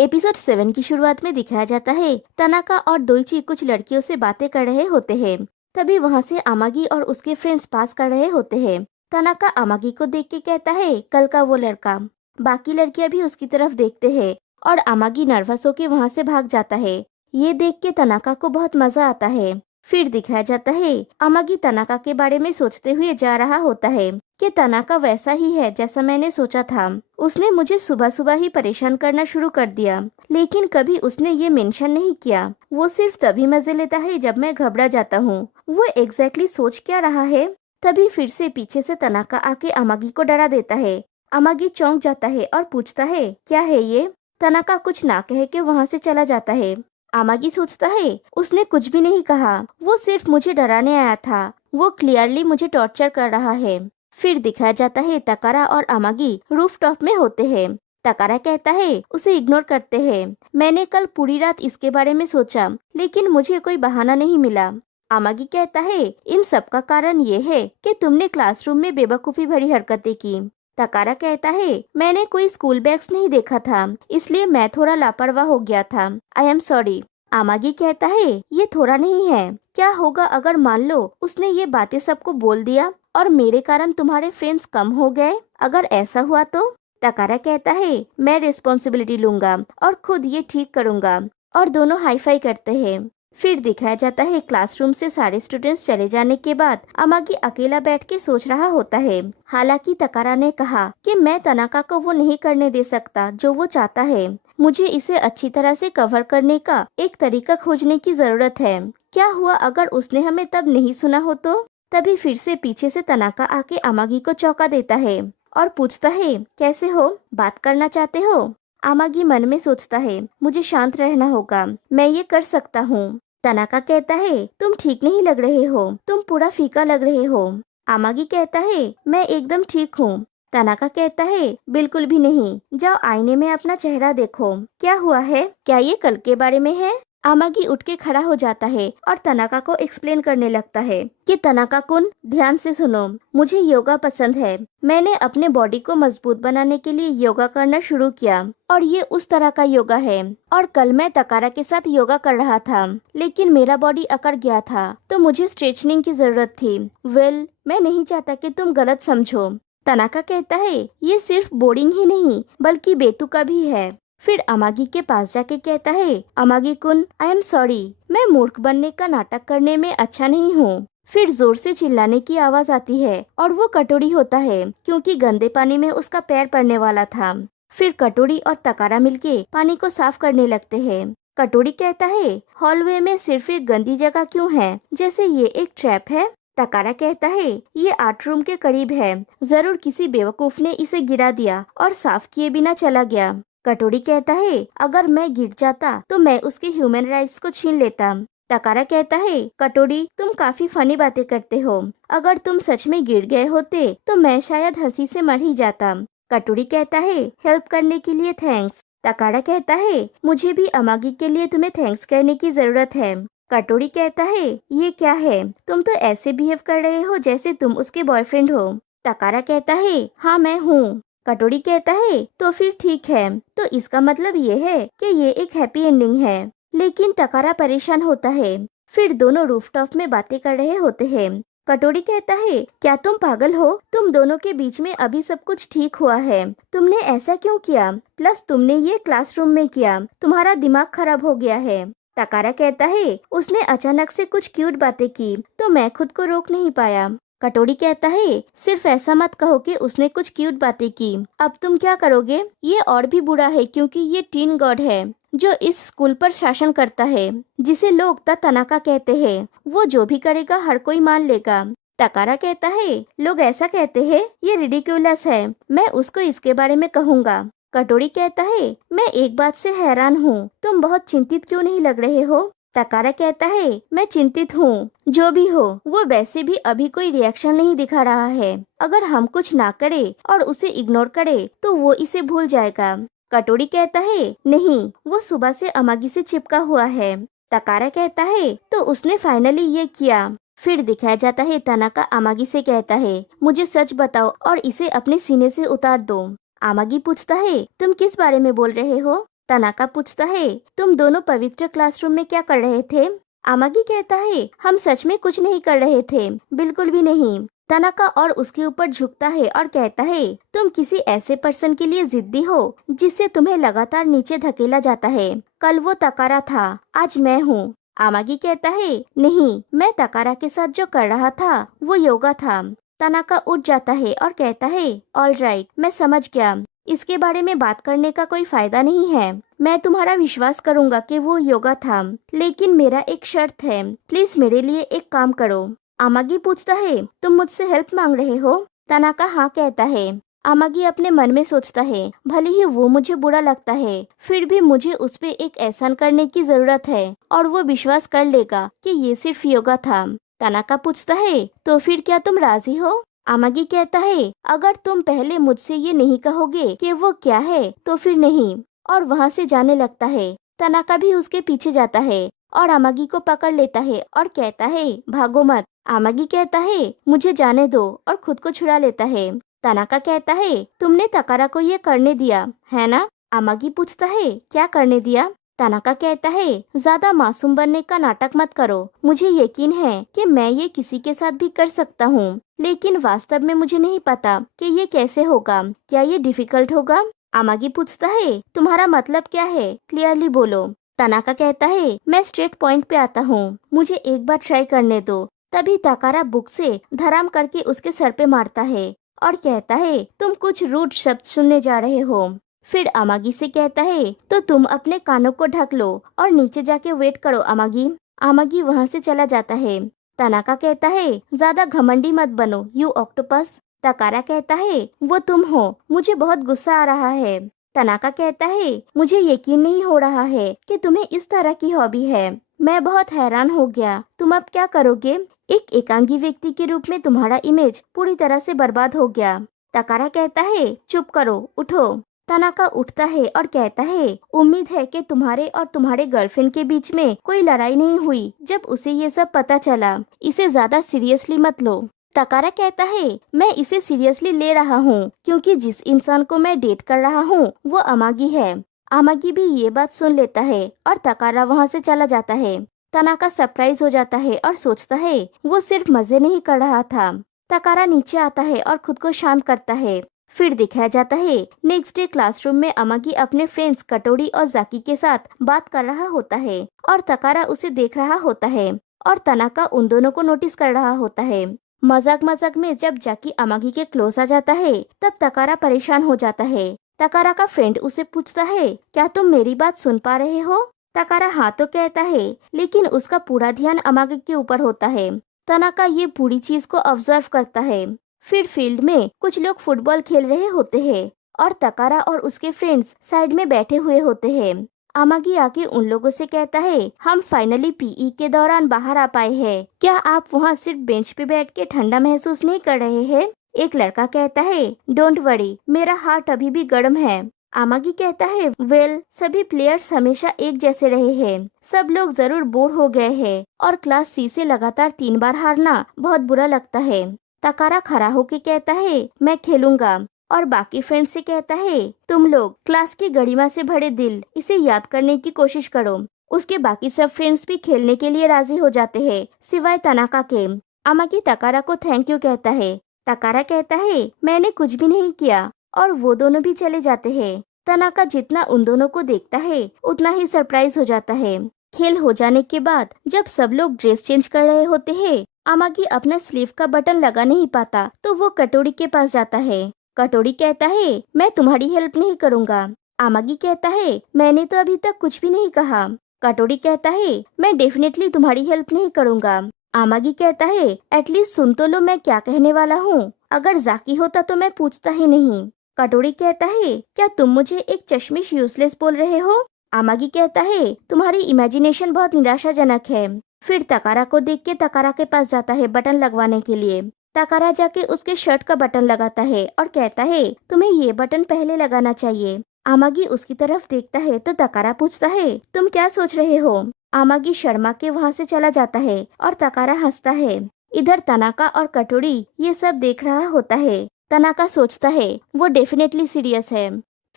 Episode 7 की शुरुआत में दिखाया जाता है तनाका और दोइची कुछ लड़कियों से बातें कर रहे होते हैं। तभी वहाँ से अमागी और उसके फ्रेंड्स पास कर रहे होते हैं। तनाका अमागी को देख के कहता है, कल का वो लड़का। बाकी लड़कियां भी उसकी तरफ देखते हैं और अमागी नर्वस होकर वहाँ से भाग जाता है। ये देख के तनाका को बहुत मजा आता है। फिर दिखाया जाता है अमागी तनाका के बारे में सोचते हुए जा रहा होता है कि तनाका वैसा ही है जैसा मैंने सोचा था। उसने मुझे सुबह सुबह ही परेशान करना शुरू कर दिया, लेकिन कभी उसने ये मेंशन नहीं किया। वो सिर्फ तभी मजे लेता है जब मैं घबरा जाता हूँ। वो एग्जैक्टली सोच क्या रहा है? तभी फिर से पीछे से तनाका आके अमागी को डरा देता है। अमागी चौंक जाता है और पूछता है, क्या है ये? तनाका कुछ ना कह के वहाँ से चला जाता है। अमागी सोचता है उसने कुछ भी नहीं कहा, वो सिर्फ मुझे डराने आया था। वो क्लियरली मुझे टॉर्चर कर रहा है। फिर दिखाया जाता है तकारा और अमागी रूफटॉप में होते हैं। तकारा कहता है उसे इग्नोर करते हैं। मैंने कल पूरी रात इसके बारे में सोचा, लेकिन मुझे कोई बहाना नहीं मिला। अमागी कहता है इन सब का कारण ये है कि तुमने क्लासरूम में बेवकूफी भरी हरकतें की। तकारा कहता है मैंने कोई स्कूल बैग्स नहीं देखा था, इसलिए मैं थोड़ा लापरवाह हो गया था। I am sorry. अमागी कहता है ये थोड़ा नहीं है। क्या होगा अगर मान लो उसने ये बातें सबको बोल दिया और मेरे कारण तुम्हारे फ्रेंड्स कम हो गए? अगर ऐसा हुआ तो? तकारा कहता है मैं रिस्पॉन्सिबिलिटी लूंगा और खुद ये ठीक करूंगा। और दोनों हाई फाई करते हैं। फिर दिखाया जाता है क्लासरूम से सारे स्टूडेंट्स चले जाने के बाद अमागी अकेला बैठ के सोच रहा होता है। हालांकि तकारा ने कहा कि मैं तनाका को वो नहीं करने दे सकता जो वो चाहता है। मुझे इसे अच्छी तरह से कवर करने का एक तरीका खोजने की जरूरत है। क्या हुआ अगर उसने हमें तब नहीं सुना हो तो? तभी फिर से पीछे से तनाका आके अमागी को चौंका देता है और पूछता है, कैसे हो? बात करना चाहते हो? अमागी मन में सोचता है मुझे शांत रहना होगा, मैं ये कर सकता हूँ। तनाका कहता है तुम ठीक नहीं लग रहे हो, तुम पूरा फीका लग रहे हो। अमागी कहता है मैं एकदम ठीक हूँ। तनाका कहता है बिल्कुल भी नहीं, जाओ आईने में अपना चेहरा देखो। क्या हुआ है? क्या ये कल के बारे में है? अमागी उठ के खड़ा हो जाता है और तनाका को एक्सप्लेन करने लगता है कि तनाका कुन, ध्यान से सुनो। मुझे योगा पसंद है। मैंने अपने बॉडी को मजबूत बनाने के लिए योगा करना शुरू किया और ये उस तरह का योगा है। और कल मैं तकारा के साथ योगा कर रहा था, लेकिन मेरा बॉडी अकड़ गया था तो मुझे स्ट्रेचनिंग की जरूरत थी। मैं नहीं चाहता कि तुम गलत समझो। तनाका कहता है ये सिर्फ बोरिंग ही नहीं बल्कि बेतुका भी है। फिर अमागी के पास जाके कहता है, अमागी कुन, आई एम सॉरी, मैं मूर्ख बनने का नाटक करने में अच्छा नहीं हूँ। फिर जोर से चिल्लाने की आवाज आती है और वो कटोरी होता है, क्योंकि गंदे पानी में उसका पैर पड़ने वाला था। फिर कटोरी और तकारा मिलके पानी को साफ करने लगते हैं। कटोरी कहता है हॉलवे में सिर्फ एक गंदी जगह क्यों है, जैसे ये एक ट्रैप है। तकारा कहता है ये आर्ट रूम के करीब है, जरूर किसी बेवकूफ ने इसे गिरा दिया और साफ किए बिना चला गया। कटोरी कहता है अगर मैं गिर जाता तो मैं उसके ह्यूमन राइट्स को छीन लेता। तकारा कहता है कटोरी तुम काफी फनी बातें करते हो, अगर तुम सच में गिर गए होते तो मैं शायद हंसी से मर ही जाता। कटोरी कहता है हेल्प करने के लिए थैंक्स। तकारा कहता है मुझे भी अमागी के लिए तुम्हें थैंक्स कहने की जरूरत है। कटोरी कहता है ये क्या है, तुम तो ऐसे बिहेव कर रहे हो जैसे तुम उसके बॉयफ्रेंड हो। तकारा कहता है हाँ मैं हूँ। कटोरी कहता है तो फिर ठीक है, तो इसका मतलब ये है कि ये एक हैप्पी एंडिंग है। लेकिन तकारा परेशान होता है। फिर दोनों रूफटॉप में बातें कर रहे होते हैं। कटोरी कहता है क्या तुम पागल हो? तुम दोनों के बीच में अभी सब कुछ ठीक हुआ है, तुमने ऐसा क्यों किया? प्लस तुमने ये क्लासरूम में किया, तुम्हारा दिमाग खराब हो गया है। तकारा कहता है उसने अचानक से कुछ क्यूट बातें की तो मैं खुद को रोक नहीं पाया। कटोरी कहता है सिर्फ ऐसा मत कहो कि उसने कुछ क्यूट बातें की। अब तुम क्या करोगे? ये और भी बुरा है क्योंकि ये टीन गॉड है जो इस स्कूल पर शासन करता है, जिसे लोग तनाका कहते हैं। वो जो भी करेगा हर कोई मान लेगा। तकारा कहता है लोग ऐसा कहते हैं, ये रिडिक्यूलस है, मैं उसको इसके बारे में कहूँगा। कटोरी कहता है मैं एक बात से हैरान हूँ, तुम बहुत चिंतित क्यों नहीं लग रहे हो? तकारा कहता है मैं चिंतित हूँ, जो भी हो वो वैसे भी अभी कोई रिएक्शन नहीं दिखा रहा है। अगर हम कुछ ना करे और उसे इग्नोर करे तो वो इसे भूल जाएगा। कटोरी कहता है नहीं, वो सुबह से अमागी से चिपका हुआ है। तकारा कहता है तो उसने फाइनली ये किया। फिर दिखाया जाता है तनाका अमागी से कहता है मुझे सच बताओ और इसे अपने सीने से उतार दो। अमागी पूछता है तुम किस बारे में बोल रहे हो? तनाका पूछता है, तुम दोनों पवित्र क्लासरूम में क्या कर रहे थे? आमागी कहता है, हम सच में कुछ नहीं कर रहे थे, बिल्कुल भी नहीं। तनाका और उसके ऊपर झुकता है और कहता है, तुम किसी ऐसे पर्सन के लिए जिद्दी हो जिससे तुम्हें लगातार नीचे धकेला जाता है। कल वो तकारा था, आज मैं हूँ। आमागी कहता है, नहीं, मैं तकारा के साथ जो कर रहा था वो योगा था। तनाका उठ जाता है और कहता है, ऑल राइट, मैं समझ गया। इसके बारे में बात करने का कोई फायदा नहीं है। मैं तुम्हारा विश्वास करूंगा कि वो योगा था, लेकिन मेरा एक शर्त है, प्लीज मेरे लिए एक काम करो। आमागी पूछता है, तुम मुझसे हेल्प मांग रहे हो? तनाका हाँ कहता है। आमागी अपने मन में सोचता है, भले ही वो मुझे बुरा लगता है, फिर भी मुझे उस पे एक एहसान करने की जरूरत है और वो विश्वास कर लेगा कि ये सिर्फ योगा था। तनाका पूछता है, तो फिर क्या तुम राजी हो? आमागी कहता है, अगर तुम पहले मुझसे ये नहीं कहोगे कि वो क्या है तो फिर नहीं, और वहाँ से जाने लगता है। तनाका भी उसके पीछे जाता है और आमागी को पकड़ लेता है और कहता है, भागो मत। आमागी कहता है, मुझे जाने दो, और खुद को छुड़ा लेता है। तनाका कहता है, तुमने तकारा को ये करने दिया है ना? आमागी पूछता है, क्या करने दिया? तनाका कहता है, ज्यादा मासूम बनने का नाटक मत करो। मुझे यकीन है कि मैं ये किसी के साथ भी कर सकता हूँ, लेकिन वास्तव में मुझे नहीं पता कि ये कैसे होगा। क्या ये डिफिकल्ट होगा? आमागी पूछता है, तुम्हारा मतलब क्या है, क्लियरली बोलो। तनाका कहता है, मैं स्ट्रेट पॉइंट पे आता हूँ, मुझे एक बार ट्राई करने दो। तभी तकारा बुक से धराम करके उसके सर पे मारता है और कहता है, तुम कुछ रूड शब्द सुनने जा रहे हो। फिर आमागी से कहता है, तो तुम अपने कानों को ढक लो और नीचे जाके वेट करो आमागी। आमागी वहाँ से चला जाता है। तनाका कहता है, ज्यादा घमंडी मत बनो यू ऑक्टोपस। तकारा कहता है, वो तुम हो, मुझे बहुत गुस्सा आ रहा है। तनाका कहता है, मुझे यकीन नहीं हो रहा है कि तुम्हें इस तरह की हॉबी है। मैं बहुत हैरान हो गया, तुम अब क्या करोगे? एक एकांगी व्यक्ति के रूप में तुम्हारा इमेज पूरी तरह से बर्बाद हो गया। तकारा कहता है, चुप करो, उठो। तनाका उठता है और कहता है, उम्मीद है कि तुम्हारे और तुम्हारे गर्लफ्रेंड के बीच में कोई लड़ाई नहीं हुई जब उसे ये सब पता चला। इसे ज्यादा सीरियसली मत लो। तकारा कहता है, मैं इसे सीरियसली ले रहा हूँ क्योंकि जिस इंसान को मैं डेट कर रहा हूँ वो आमागी है। आमागी भी ये बात सुन लेता है और तकारा वहाँ से चला जाता है। तनाका सरप्राइज हो जाता है और सोचता है वो सिर्फ मजे नहीं कर रहा था। तकारा नीचे आता है और खुद को शांत करता है। फिर दिखाया जाता है, नेक्स्ट डे क्लासरूम में आमागी अपने फ्रेंड्स कटोरी और जाकी के साथ बात कर रहा होता है और तकारा उसे देख रहा होता है और तनाका उन दोनों को नोटिस कर रहा होता है। मजाक मजाक में जब जाकी आमागी के क्लोज आ जाता है तब तकारा परेशान हो जाता है। तकारा का फ्रेंड उसे पूछता है, क्या तुम मेरी बात सुन पा रहे हो? तकारा हाँ तो कहता है, लेकिन उसका पूरा ध्यान आमागी के ऊपर होता है। तनाका ये पूरी चीज को ऑब्जर्व करता है। फिर फील्ड में कुछ लोग फुटबॉल खेल रहे होते हैं और तकारा और उसके फ्रेंड्स साइड में बैठे हुए होते हैं। आमागी आके उन लोगों से कहता है, हम फाइनली पीई के दौरान बाहर आ पाए हैं। क्या आप वहाँ सिर्फ बेंच पे बैठ के ठंडा महसूस नहीं कर रहे हैं? एक लड़का कहता है, डोंट वरी, मेरा हार्ट अभी भी गर्म है। आमागी कहता है, वेल, सभी प्लेयर्स हमेशा एक जैसे रहे हैं। सब लोग जरूर बोर हो गए हैं और क्लास सी से लगातार 3 बार हारना बहुत बुरा लगता है। तकारा खड़ा होके कहता है, मैं खेलूंगा, और बाकी फ्रेंड से कहता है, तुम लोग क्लास की गरिमा से भरे दिल इसे याद करने की कोशिश करो। उसके बाकी सब फ्रेंड्स भी खेलने के लिए राजी हो जाते हैं सिवाय तनाका के। आमागी तकारा को थैंक यू कहता है। तकारा कहता है, मैंने कुछ भी नहीं किया, और वो दोनों भी चले जाते हैं। तनाका जितना उन दोनों को देखता है उतना ही सरप्राइज हो जाता है। खेल हो जाने के बाद जब सब लोग ड्रेस चेंज कर रहे होते हैं, आमागी अपना स्लीव का बटन लगा नहीं पाता तो वो कटोरी के पास जाता है। कटोरी कहता है, मैं तुम्हारी हेल्प नहीं करूँगा। आमागी कहता है, मैंने तो अभी तक कुछ भी नहीं कहा। कटोरी कहता है, मैं डेफिनेटली तुम्हारी हेल्प नहीं करूँगा। आमागी कहता है, एटलीस्ट सुन तो लो मैं क्या कहने वाला हूँ। अगर जाकी होता तो मैं पूछता ही नहीं। कटोरी कहता है, क्या तुम मुझे एक चश्मिश यूजलेस बोल रहे हो? आमागी कहता है, तुम्हारी इमेजिनेशन बहुत निराशाजनक है। फिर तकारा को देख के तकारा के पास जाता है बटन लगवाने के लिए। तकारा जाके उसके शर्ट का बटन लगाता है और कहता है, तुम्हें ये बटन पहले लगाना चाहिए। आमागी उसकी तरफ देखता है तो तकारा पूछता है, तुम क्या सोच रहे हो? आमागी शर्मा के वहाँ से चला जाता है और तकारा हंसता है। इधर तनाका और कटोरी ये सब देख रहा होता है। तनाका सोचता है वो डेफिनेटली सीरियस है।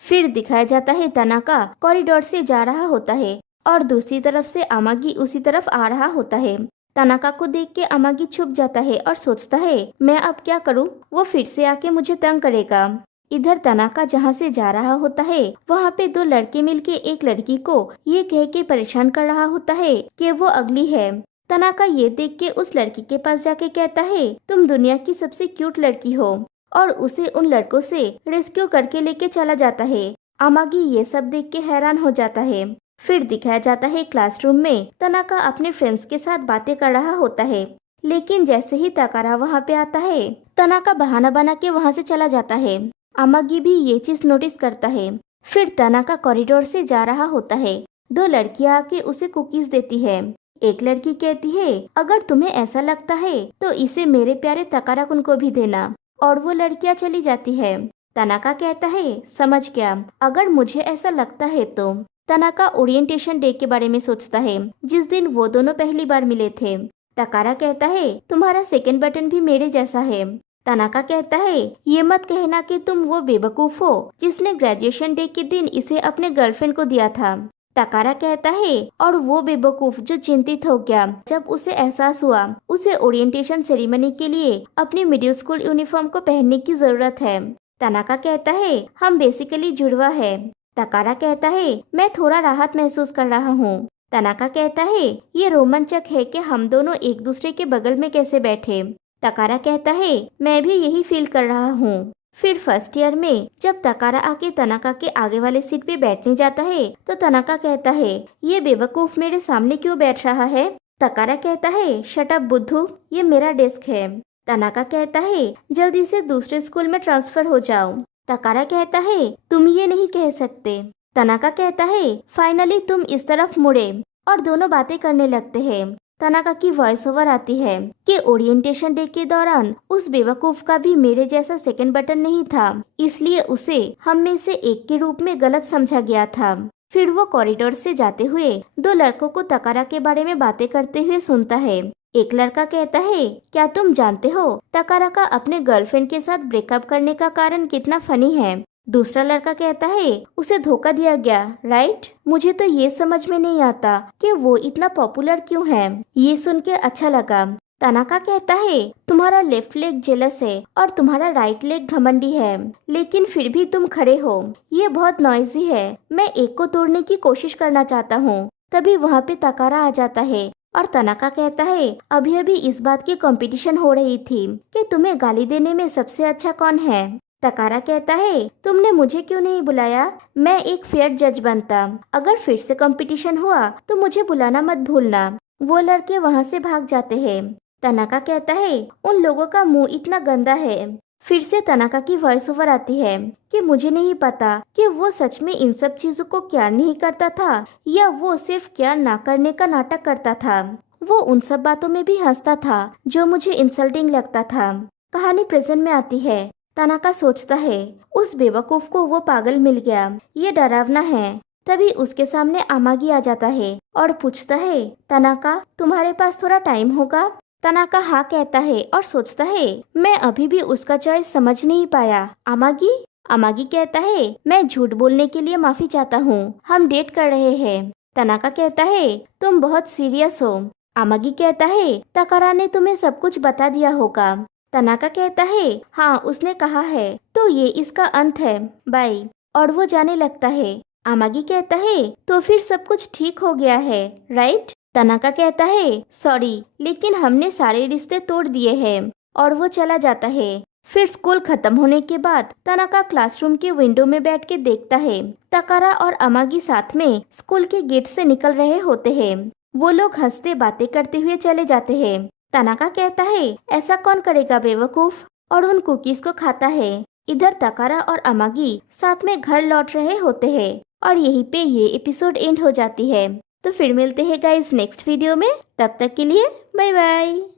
फिर दिखाया जाता है तनाका कॉरिडोर से जा रहा होता है और दूसरी तरफ से अमागी उसी तरफ आ रहा होता है। तनाका को देख के अमागी छुप जाता है और सोचता है मैं अब क्या करूं, वो फिर से आके मुझे तंग करेगा। इधर तनाका जहाँ से जा रहा होता है वहाँ पे दो लड़के मिलके एक लड़की को ये कह के परेशान कर रहा होता है कि वो अगली है। तनाका ये देख के उस लड़की के पास जाके कहता है तुम दुनिया की सबसे क्यूट लड़की हो, और उसे उन लड़कों से रेस्क्यू करके लेके चला जाता है। अमागी ये सब देख के हैरान हो जाता है। फिर दिखाया जाता है क्लासरूम में तनाका अपने फ्रेंड्स के साथ बातें कर रहा होता है, लेकिन जैसे ही तकारा वहाँ पे आता है तनाका बहाना बना के वहाँ से चला जाता है। अमागी भी ये चीज नोटिस करता है। फिर तनाका कॉरिडोर से जा रहा होता है। दो लड़कियां आके उसे कुकीज देती है। एक लड़की कहती है अगर तुम्हें ऐसा लगता है तो इसे मेरे प्यारे तकारा कुन को भी देना, और वो लड़कियां चली जाती है। तनाका कहता है समझ गया, अगर मुझे ऐसा लगता है तो। तनाका ओरिएंटेशन डे के बारे में सोचता है जिस दिन वो दोनों पहली बार मिले थे। तकारा कहता है तुम्हारा सेकंड बटन भी मेरे जैसा है। तनाका कहता है ये मत कहना कि तुम वो बेवकूफ हो जिसने ग्रेजुएशन डे के दिन इसे अपने गर्लफ्रेंड को दिया था। तकारा कहता है और वो बेवकूफ जो चिंतित हो गया जब उसे एहसास हुआ उसे ओरिएंटेशन सेरेमनी के लिए अपनी मिडिल स्कूल यूनिफॉर्म को पहनने की जरूरत है। तनाका कहता है हम बेसिकली जुड़वा है। तकारा कहता है मैं थोड़ा राहत महसूस कर रहा हूँ। तनाका कहता है ये रोमांचक है कि हम दोनों एक दूसरे के बगल में कैसे बैठे। तकारा कहता है मैं भी यही फील कर रहा हूँ। फिर फर्स्ट ईयर में जब तकारा आके तनाका के आगे वाले सीट पे बैठने जाता है तो तनाका कहता है ये बेवकूफ मेरे सामने क्यों बैठ रहा है। तकारा कहता है शट अप बुद्धू, ये मेरा डेस्क है। तनाका कहता है जल्दी से दूसरे स्कूल में ट्रांसफर हो जाओ। तकारा कहता है तुम ये नहीं कह सकते। तनाका कहता है फाइनली तुम इस तरफ मुड़े, और दोनों बातें करने लगते हैं। तनाका की वॉइस ओवर आती है कि ओरिएंटेशन डे के दौरान उस बेवकूफ का भी मेरे जैसा सेकंड बटन नहीं था, इसलिए उसे हम में से एक के रूप में गलत समझा गया था। फिर वो कॉरिडोर से जाते हुए दो लड़कों को तकारा के बारे में बातें करते हुए सुनता है। एक लड़का कहता है क्या तुम जानते हो तकारा का अपने गर्लफ्रेंड के साथ ब्रेकअप करने का कारण कितना फनी है। दूसरा लड़का कहता है उसे धोखा दिया गया, राइट। मुझे तो ये समझ में नहीं आता कि वो इतना पॉपुलर क्यों है। ये सुन के अच्छा लगा। तनाका कहता है तुम्हारा लेफ्ट लेग जेलस है और तुम्हारा राइट लेग घमंडी है, लेकिन फिर भी तुम खड़े हो। ये बहुत नॉइजी है, मैं एक को तोड़ने की कोशिश करना चाहता हूँ। तभी वहाँ पे तकारा आ जाता है और तनाका कहता है अभी अभी इस बात की कंपटीशन हो रही थी कि तुम्हें गाली देने में सबसे अच्छा कौन है। तकारा कहता है तुमने मुझे क्यों नहीं बुलाया, मैं एक फेयर जज बनता। अगर फिर से कंपटीशन हुआ तो मुझे बुलाना मत भूलना। वो लड़के वहाँ से भाग जाते हैं। तनाका कहता है उन लोगों का मुंह इतना गंदा है। फिर से तनाका की वॉइस ओवर आती है कि मुझे नहीं पता कि वो सच में इन सब चीजों को क्या नहीं करता था या वो सिर्फ क्या ना करने का नाटक करता था। वो उन सब बातों में भी हंसता था जो मुझे इंसल्टिंग लगता था। कहानी प्रेजेंट में आती है। तनाका सोचता है उस बेवकूफ को वो पागल मिल गया, ये डरावना है। तभी उसके सामने अमागी आ जाता है और पूछता है तनाका तुम्हारे पास थोड़ा टाइम होगा। तनाका हाँ कहता है और सोचता है मैं अभी भी उसका चॉइस समझ नहीं पाया। अमागी कहता है मैं झूठ बोलने के लिए माफी चाहता हूँ, हम डेट कर रहे हैं। तनाका कहता है तुम बहुत सीरियस हो। अमागी कहता है तकारा ने तुम्हें सब कुछ बता दिया होगा। तनाका कहता है हाँ उसने कहा है, तो ये इसका अंत है, बाय। और वो जाने लगता है। अमागी कहता है तो फिर सब कुछ ठीक हो गया है, राइट। तनाका कहता है सॉरी लेकिन हमने सारे रिश्ते तोड़ दिए हैं, और वो चला जाता है। फिर स्कूल खत्म होने के बाद तनाका क्लासरूम के विंडो में बैठ के देखता है तकारा और अमागी साथ में स्कूल के गेट से निकल रहे होते हैं। वो लोग हंसते बातें करते हुए चले जाते हैं। तनाका कहता है ऐसा कौन करेगा बेवकूफ, और उन कुकीज को खाता है। इधर तकारा और अमागी साथ में घर लौट रहे होते हैं और यहीं पे ये एपिसोड एंड हो जाती है। तो फिर मिलते हैं गाइस नेक्स्ट वीडियो में, तब तक के लिए बाय बाय।